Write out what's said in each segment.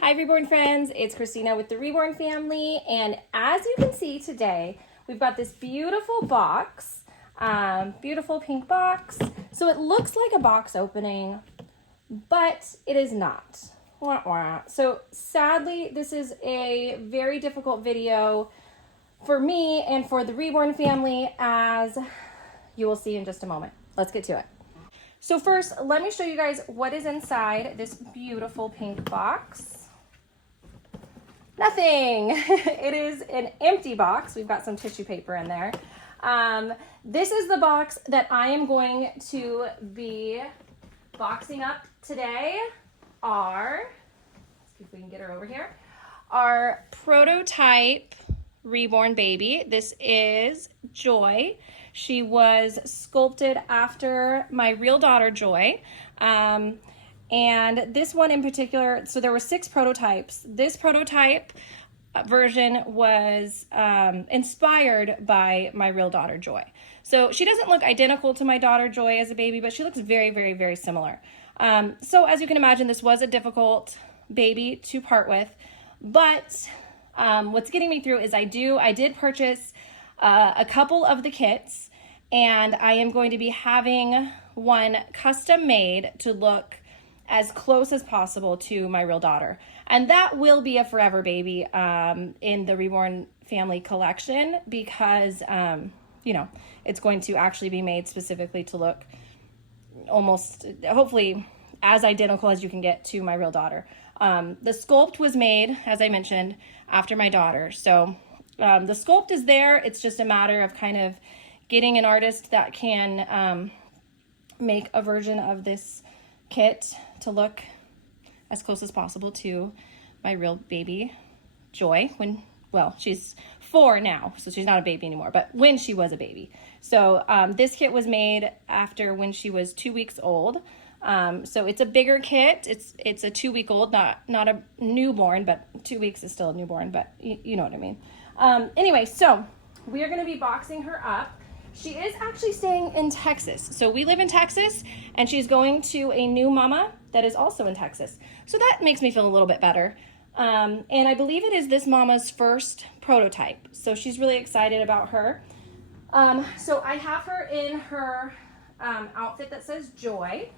Hi Reborn friends, it's Christina with the Reborn Family, and as you can see today, we've got this beautiful box, beautiful pink box. So it looks like a box opening, but it is not. Wah, wah. So sadly, this is a very difficult video for me and for the Reborn Family, as you will see in just a moment. Let's get to it. So first, let me show you guys what is inside this beautiful pink box. Nothing. It is an empty box. We've got some tissue paper in there. This is the box that I am going to be boxing up today. Let's see if we can get her over here. Our prototype reborn baby. This is Joy. She was sculpted after my real daughter, Joy. And this one in particular, so there were 6 prototypes. This prototype version was inspired by my real daughter, Joy. So she doesn't look identical to my daughter, Joy, as a baby, but she looks very, very, very similar. So as you can imagine, this was a difficult baby to part with. But what's getting me through is I did purchase a couple of the kits, and I am going to be having one custom made to look as close as possible to my real daughter. And that will be a forever baby in the Reborn Family collection because, it's going to actually be made specifically to look almost, hopefully, as identical as you can get to my real daughter. The sculpt was made, as I mentioned, after my daughter. So the sculpt is there. It's just a matter of kind of getting an artist that can make a version of this kit to look as close as possible to my real baby Joy she's 4 now, so she's not a baby anymore, but when she was a baby. So this kit was made after when she was 2 weeks old. So it's a bigger kit. It's a 2-week-old, not a newborn, but 2 weeks is still a newborn, but you know what I mean. Anyway, so we are going to be boxing her up. She is actually staying in Texas. So we live in Texas, and she's going to a new mama that is also in Texas. So that makes me feel a little bit better. And I believe it is this mama's first prototype. So she's really excited about her. So I have her in her outfit that says Joy,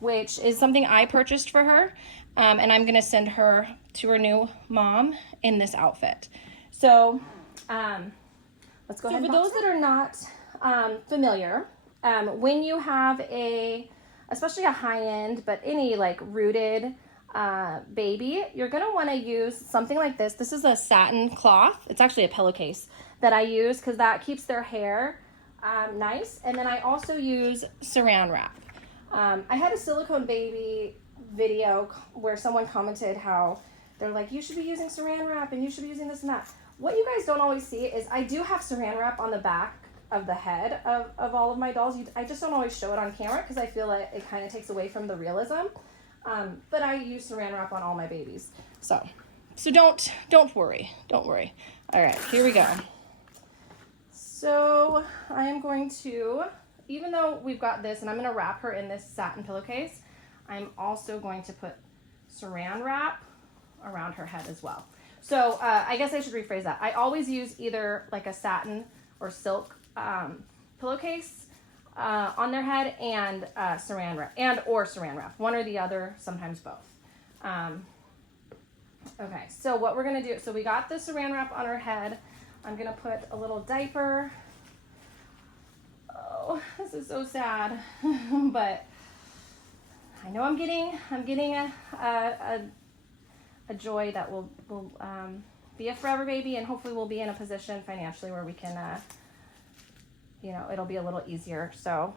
which is something I purchased for her. And I'm going to send her to her new mom in this outfit. So let's go ahead. So for those that are not familiar, when you have especially a high-end, but any like rooted baby, you're going to want to use something like this. This is a satin cloth. It's actually a pillowcase that I use because that keeps their hair nice. And then I also use saran wrap. I had a silicone baby video where someone commented how they're like, you should be using saran wrap and you should be using this and that. What you guys don't always see is I do have saran wrap on the back of the head of all of my dolls. I just don't always show it on camera because I feel like it kind of takes away from the realism. But I use saran wrap on all my babies. So don't worry. Don't worry. All right, here we go. So I am going to, even though we've got this, and I'm going to wrap her in this satin pillowcase, I'm also going to put saran wrap around her head as well. So I guess I should rephrase that. I always use either like a satin or silk pillowcase on their head and saran wrap or saran wrap, one or the other, sometimes both. Okay, so what we're gonna do, so we got the saran wrap on her head. I'm gonna put a little diaper. Oh, this is so sad, but I know I'm getting a Joy that will be a forever baby, and hopefully we'll be in a position financially where we can, it'll be a little easier. So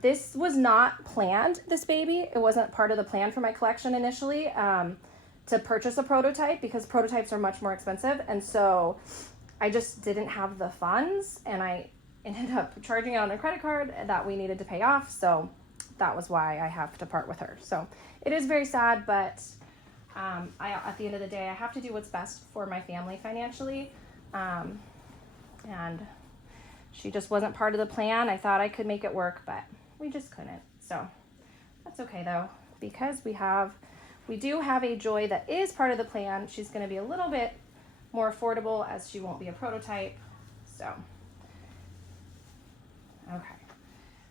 this was not planned, this baby. It wasn't part of the plan for my collection initially to purchase a prototype because prototypes are much more expensive. And so I just didn't have the funds, and I ended up charging it on a credit card that we needed to pay off. So that was why I have to part with her. So it is very sad, but at the end of the day, I have to do what's best for my family financially. And she just wasn't part of the plan. I thought I could make it work, but we just couldn't. So that's okay though, because we have We do have a Joy that is part of the plan. She's going to be a little bit more affordable as she won't be a prototype. So, okay.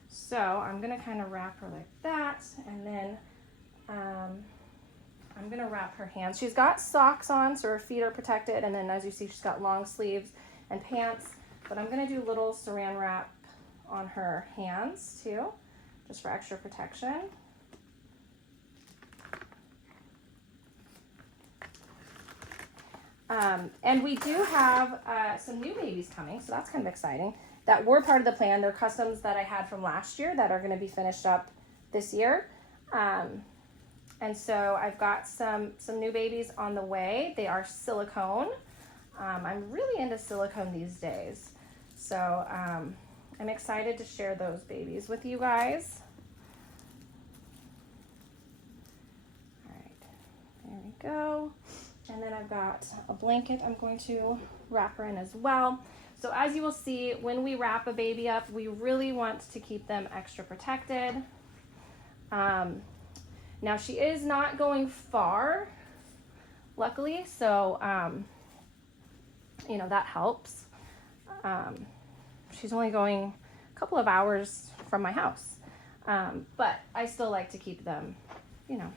So I'm going to kind of wrap her like that, and then I'm going to wrap her hands. She's got socks on, so her feet are protected, and then as you see, she's got long sleeves and pants, but I'm going to do little saran wrap on her hands too, just for extra protection. And we do have some new babies coming, so that's kind of exciting. That were part of the plan. They're customs that I had from last year that are going to be finished up this year. And so I've got some new babies on the way. They are silicone. I'm really into silicone these days. So I'm excited to share those babies with you guys. All right, there we go. And then I've got a blanket I'm going to wrap her in as well. So as you will see, when we wrap a baby up, we really want to keep them extra protected. Now she is not going far, luckily, so you know, that helps. She's only going a couple of hours from my house, but I still like to keep them, you know,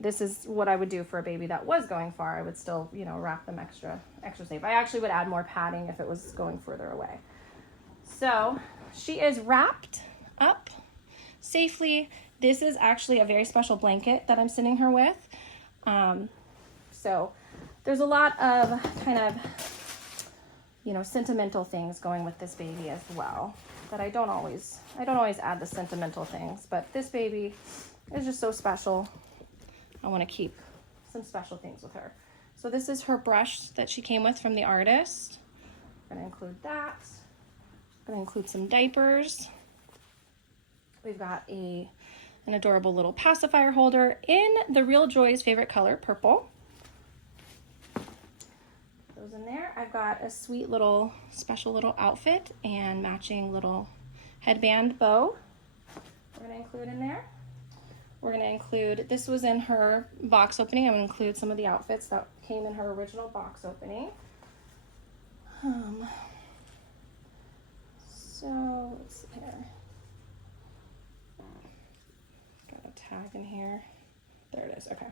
this is what I would do for a baby that was going far. I would still, you know, wrap them extra safe. I actually would add more padding if it was going further away. So she is wrapped up safely. This is actually a very special blanket that I'm sitting her with. So there's a lot of kind of, you know, sentimental things going with this baby as well, that I don't always add the sentimental things, but this baby is just so special. I want to keep some special things with her. So this is her brush that she came with from the artist. I'm going to include that. I'm going to include some diapers. We've got an adorable little pacifier holder in the Real Joy's favorite color, purple. Those in there. I've got a sweet little special little outfit and matching little headband bow we're going to include in there. We're going to include, this was in her box opening. I'm going to include some of the outfits that came in her original box opening. So let's see here. Got a tag in here. There it is. Okay.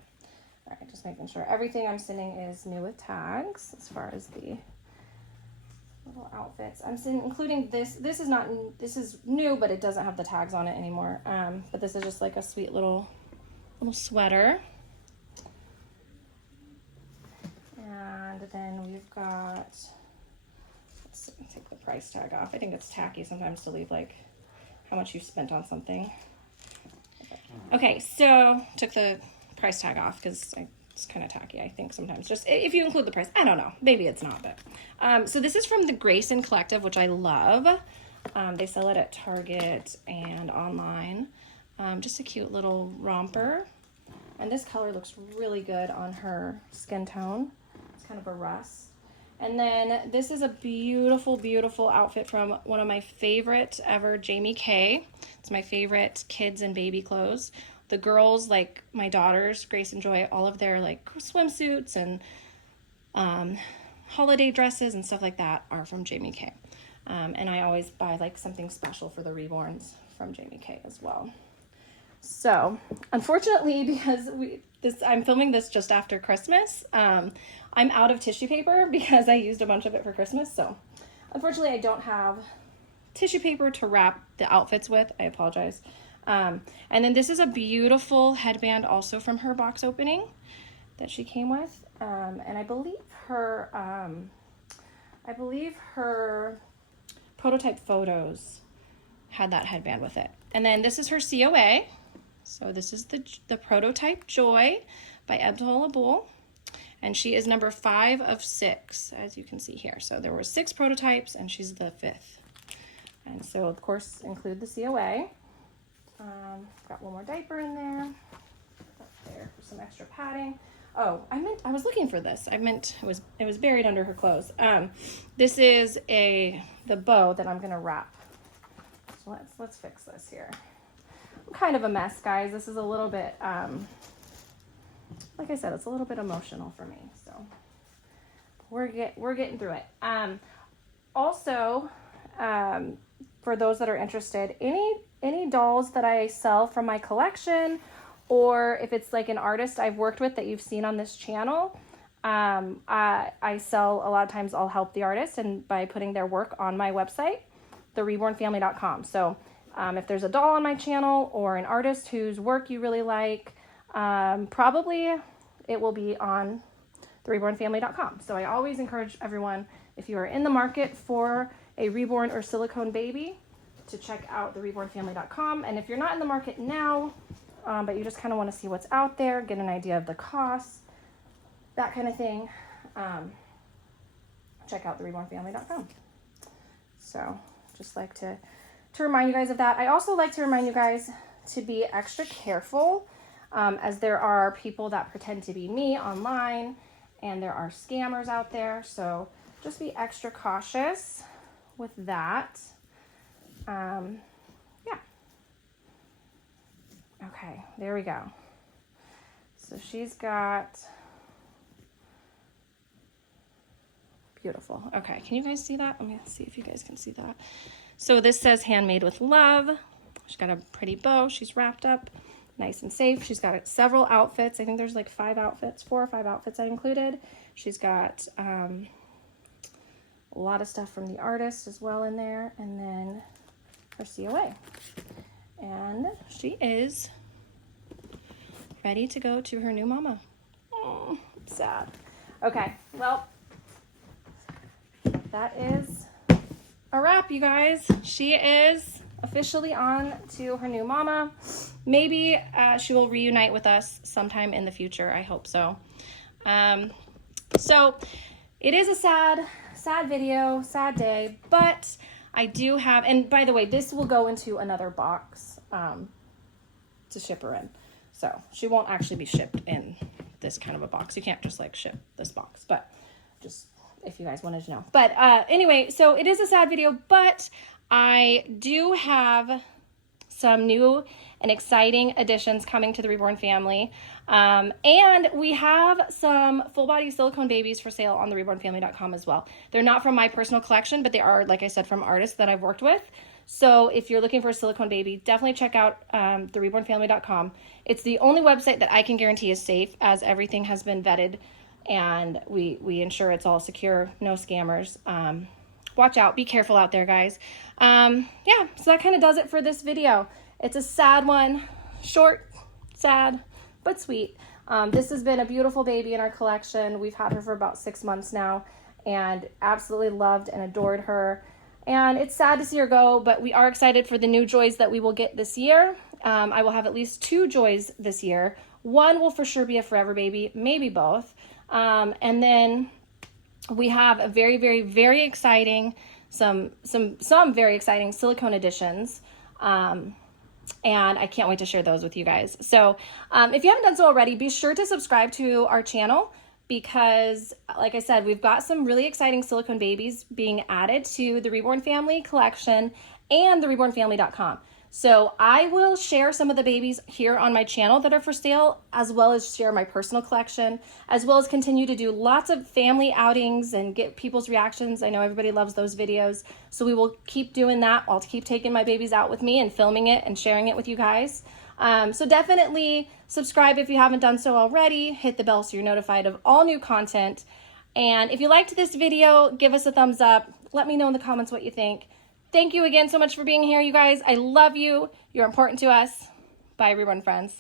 All right, just making sure everything I'm sending is new with tags as far as the little outfits. I'm including this. This is new, but it doesn't have the tags on it anymore. But this is just like a sweet little sweater. And then we've got, let's see, take the price tag off. I think it's tacky sometimes to leave like how much you've spent on something. Okay, so took the price tag off because it's kind of tacky, I think, sometimes. Just if you include the price, I don't know. Maybe it's not, but. So this is from the Grayson Collective, which I love. They sell it at Target and online. Just a cute little romper. And this color looks really good on her skin tone. It's kind of a rust. And then this is a beautiful, beautiful outfit from one of my favorite ever, Jamie K. It's my favorite kids and baby clothes. The girls, like my daughters, Grace and Joy, all of their like swimsuits and holiday dresses and stuff like that are from Jamie K. And I always buy like something special for the reborns from Jamie K as well. So unfortunately, because I'm filming this just after Christmas, I'm out of tissue paper because I used a bunch of it for Christmas. So unfortunately, I don't have tissue paper to wrap the outfits with. I apologize. And then this is a beautiful headband also from her box opening that she came with. And I believe her prototype photos had that headband with it. And then this is her COA. So this is the prototype Joy by Ebtehal Abul. And she is number 5 of 6, as you can see here. So there were 6 prototypes and she's the 5th. And so of course include the COA. Got one more diaper in there. Up there for some extra padding. Oh, I was looking for this. It was buried under her clothes. This is the bow that I'm gonna wrap. So let's fix this here. kind of a mess, guys. This is a little bit, like I said, it's a little bit emotional for me. So we're getting through it. Also, for those that are interested, any dolls that I sell from my collection, or if it's like an artist I've worked with that you've seen on this channel, I sell a lot of times. I'll help the artist and by putting their work on my website, therebornfamily.com. So if there's a doll on my channel or an artist whose work you really like, probably it will be on therebornfamily.com. So I always encourage everyone, if you are in the market for a reborn or silicone baby, to check out therebornfamily.com. And if you're not in the market now, but you just kind of want to see what's out there, get an idea of the costs, that kind of thing, check out therebornfamily.com. So just like to remind you guys of that. I also like to remind you guys to be extra careful, as there are people that pretend to be me online, and there are scammers out there. So just be extra cautious with that. Yeah. Okay, there we go. So she's got, beautiful. Okay, can you guys see that? Let me see if you guys can see that. So this says handmade with love. She's got a pretty bow. She's wrapped up nice and safe. She's got several outfits. I think there's like 4 or 5 outfits I included. She's got a lot of stuff from the artist as well in there, and then her COA. And she is ready to go to her new mama. Oh, sad. Okay, well, that is a wrap, you guys. She is officially on to her new mama. Maybe she will reunite with us sometime in the future. I hope so. So it is a sad video, sad day, but I do have, and by the way, this will go into another box to ship her in. So she won't actually be shipped in this kind of a box. You can't just like ship this box, but just if you guys wanted to know. But anyway, so it is a sad video, but I do have some new and exciting additions coming to the Reborn family. And we have some full body silicone babies for sale on therebornfamily.com as well. They're not from my personal collection, but they are, like I said, from artists that I've worked with. So if you're looking for a silicone baby, definitely check out therebornfamily.com. It's the only website that I can guarantee is safe, as everything has been vetted and we ensure it's all secure, no scammers. Watch out, be careful out there, guys. Yeah, so that kind of does it for this video. It's a sad one, short, sad, but sweet. This has been a beautiful baby in our collection. We've had her for about 6 months now and absolutely loved and adored her. And it's sad to see her go, but we are excited for the new joys that we will get this year. I will have at least 2 joys this year. One will for sure be a forever baby, maybe both. And then we have a very, very, very exciting, some very exciting silicone additions. And I can't wait to share those with you guys. So if you haven't done so already, be sure to subscribe to our channel, because like I said, we've got some really exciting silicone babies being added to the Reborn Family collection and the rebornfamily.com. So I will share some of the babies here on my channel that are for sale, as well as share my personal collection, as well as continue to do lots of family outings and get people's reactions. I know everybody loves those videos, so we will keep doing that. I'll keep taking my babies out with me and filming it and sharing it with you guys. So definitely subscribe if you haven't done so already. Hit the bell so you're notified of all new content. And if you liked this video, give us a thumbs up. Let me know in the comments what you think. Thank you again so much for being here, you guys. I love you. You're important to us. Bye, everyone, friends.